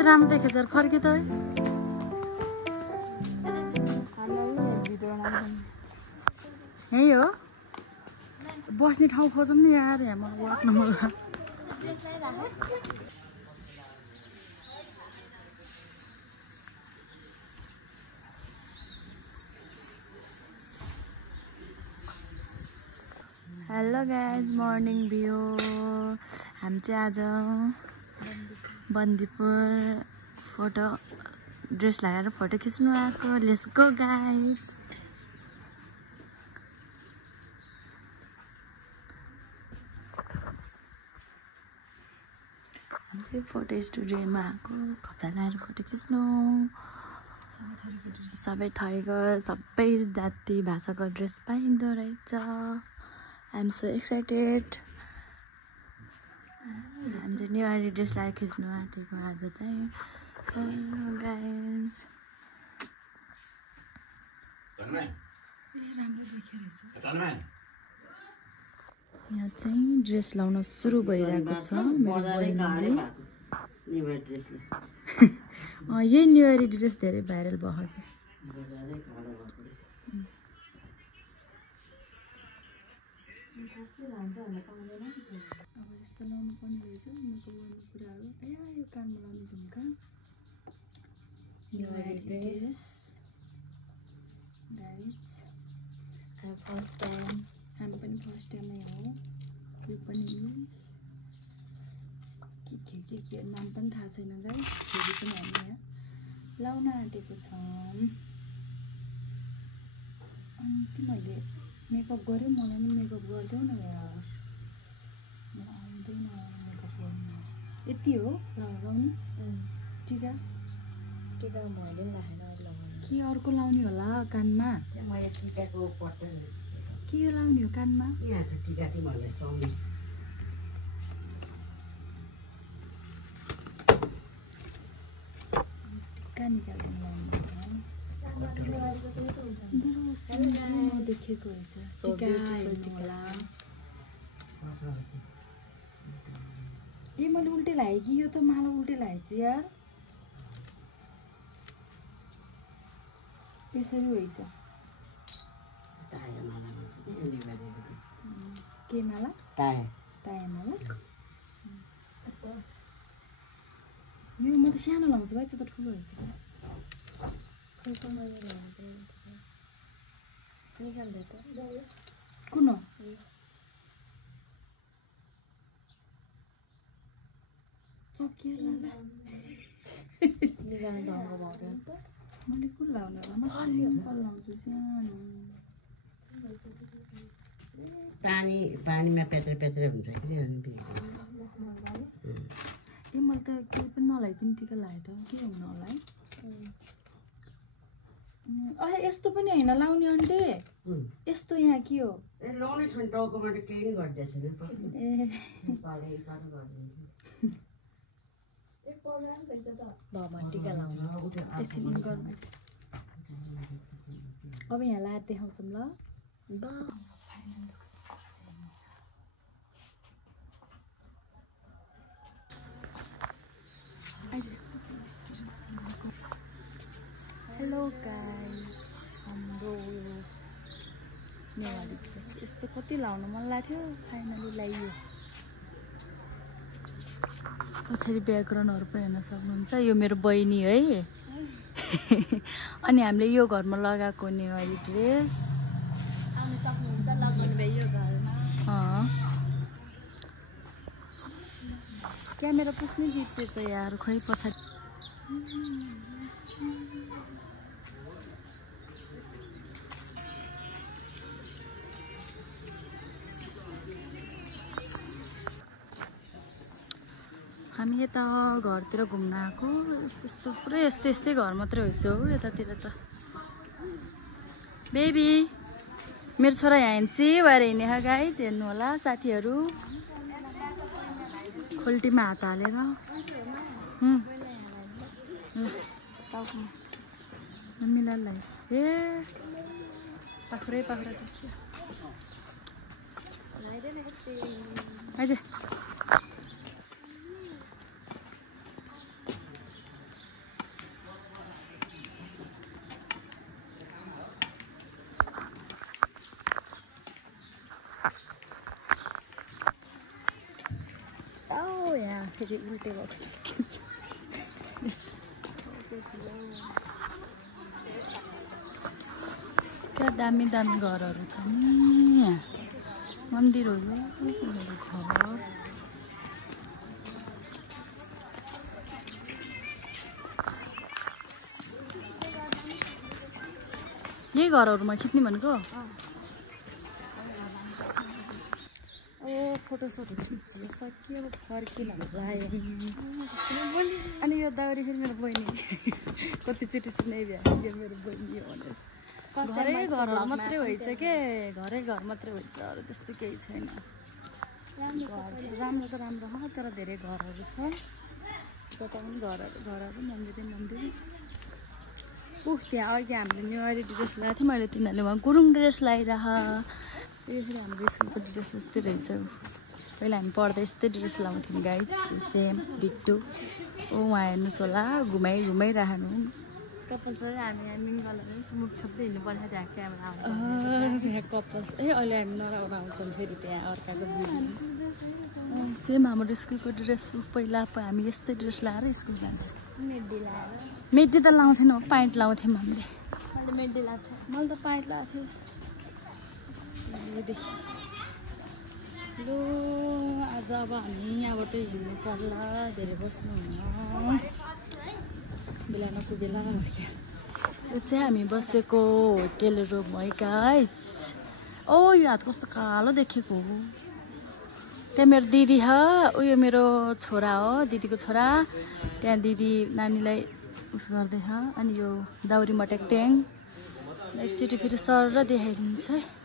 कति राम्रो देखेछ फर्के त है यही हो बस्ने ठाउँ खोजौँ नि यार यहाँ मलाई walk number hello guys morning view हामी चाहिँ आज बन्दीपुर फोटो ड्रेस लगाएर फोटो खिच्नु आएको लेट्स गो गाइज हामी चाहिँ फोटो स्टुडियोमा आएको कपडा लगाएर फोटो खिच्नु सबै थरीको सबै जाति भाषाको ड्रेस पाइँदो रहेछ आई एम सो एक्साइटेड हामी चाहिँ नेवारी ड्रेस लगाएर खिच्नु आँटेको आज चाहिँ गाइज यहाँ चाहिँ ड्रेस लाउन सुरु भइरहेको छ मेरो बहिनीले यही नेवारी ड्रेस धेरै भाइरल भयो अब यस्तो लाउनु पर्ने रहेछ उनीहरूको गर्नु कुराहरू यो कानमा लाउनु jhumka Newari dress guys first time हामी पनि फर्स्ट टाइमै हो यो पनि के नाम पनि थाहा छैन गाइज फेरि पनि हामी यहाँ लाउन आँटेको छौँ अनि तिमीहरूले मेकअप गऱ्यो मलाई पनि मेकअप गरिदेऊ न यार म आउँदैन मेकअप गर्नु यति हो लाउने टिका टिका मैले पनि राखेर लगाउनु के अर्को लाउने होला कानमा मैले टिकाको पट्टा के यो लाउने हो कानमा यहाँ छ टिका तिमीहरूले सुहाउने टिका निकाल्नु लाउने देखेको रहेछ ए मैले उल्टे लगाएँ कि यो त माला उल्टे लगाएछु यार यसरी होइन के माला टाया माला यो म त सानो लाउँछु भाइ त्यो त ठुलो हुन्छ कुन मैले कुन लाउने होला म सिम्पल लाउँछु सानो पानीमा पेत्रे पेत्रे हुन्छ कि ए मैले त केही पनि नलाइकन टिका लगाएँ त के हुनु होला है यस्तो पनि होइन लाउने अन्टे यस्तो यहाँ के हो लाउने छन् टाउकोमा त केही नि गर्दैछ टिका लाउनु एकछिन गर्नु अब यहाँ लाएर देखाउँछौँ ल हेलो गाइस हाम्रो नेवारी ड्रेस यस्तो कति लाउनु मन लाग्थ्यो फाइनली लाइयो पछाडि ब्याकग्राउन्डहरू पनि हेर्न सक्नुहुन्छ यो मेरो बहिनी है अनि हामीले यो घरमा लगाएको नेवारी ड्रेस क्यामेरा पुस्नै बिर्सेछ यार खै पछाडि हामी यता घरतिर घुम्न आएको यस्तो पुरै यस्तै घर मात्रै हुन्छ हो यतातिर त बेबी मेरो छोरा यहाँ हिँड्छ भएर हिँडेको गाइज हेर्नु होला साथीहरू खोल्टीमा हात हालेर मिलालाई ए पाख्रै पाख्रा देखियो फेरि उल्टे भयो क्या दामी दामी घरहरू छ नि यहाँ मन्दिरहरू घर यही घरहरूमा खिच्ने भनेको फोटोसोटहरू खिचिसक्यो अब फर्किन अनि यो दाउरी फेरि मेरो बहिनी कतिचोटि सुनाइदियो यो मेरो बहिनी हो भनेर घरै घरहरू मात्रै हुन्छ के घरै घर मात्रै हुन्छ अरू त्यस्तो केही छैन राम्रो त राम्रो हो तर धेरै घरहरू छ कता पनि घरहरू मन्दिरै त्यहाँ अघि हामीले न्युवारी ड्रेस लगाएको थियौँ मैले तिनीहरूले उहाँ गुरुङ ड्रेस लगाइरह यो फेरि हाम्रो स्कुलको ड्रेस जस्तै रहेछ पहिला हामी पढ्दा यस्तै ड्रेस लगाउँथ्यौँ गाइड सेम डिट्टो उहाँ हेर्नुहोस् होला घुमाइराख्नु कपल्स हामी मिङ्गलहरू मुख छोप्दै हिँड्नुपर्ने त्यहाँ क्यामेरा त्यहाँ कपल्स अहिले हामी नराम्रो आउँछौँ फेरि त्यहाँ अर्काको सेम हाम्रो स्कुलको ड्रेस पहिला हामी यस्तै ड्रेस लगाएर स्कुल जान्थ्यौँ मेडी त लाउँथेन प्यान्ट लाउँथ्यौँ हामीले मेडी लाग्छ मैले त प्यान्ट लगाएको थिएँ लु आज अब हामी यहाँबाट हिँड्नु पर्ला धेरै बस्नुहुन्न बेला नपुगेला यो चाहिँ हामी बसेको होटेल रुम है गाइस ओ यो हात कस्तो कालो देखेको हो त्यहाँ मेरो दिदी छ उयो मेरो छोरा हो दिदीको छोरा त्यहाँ दिदी नानीलाई उस गर्दैछ अनि यो दाउरी मटेक ट्याङ एकचोटि फेरि सर र देखाइदिन्छ है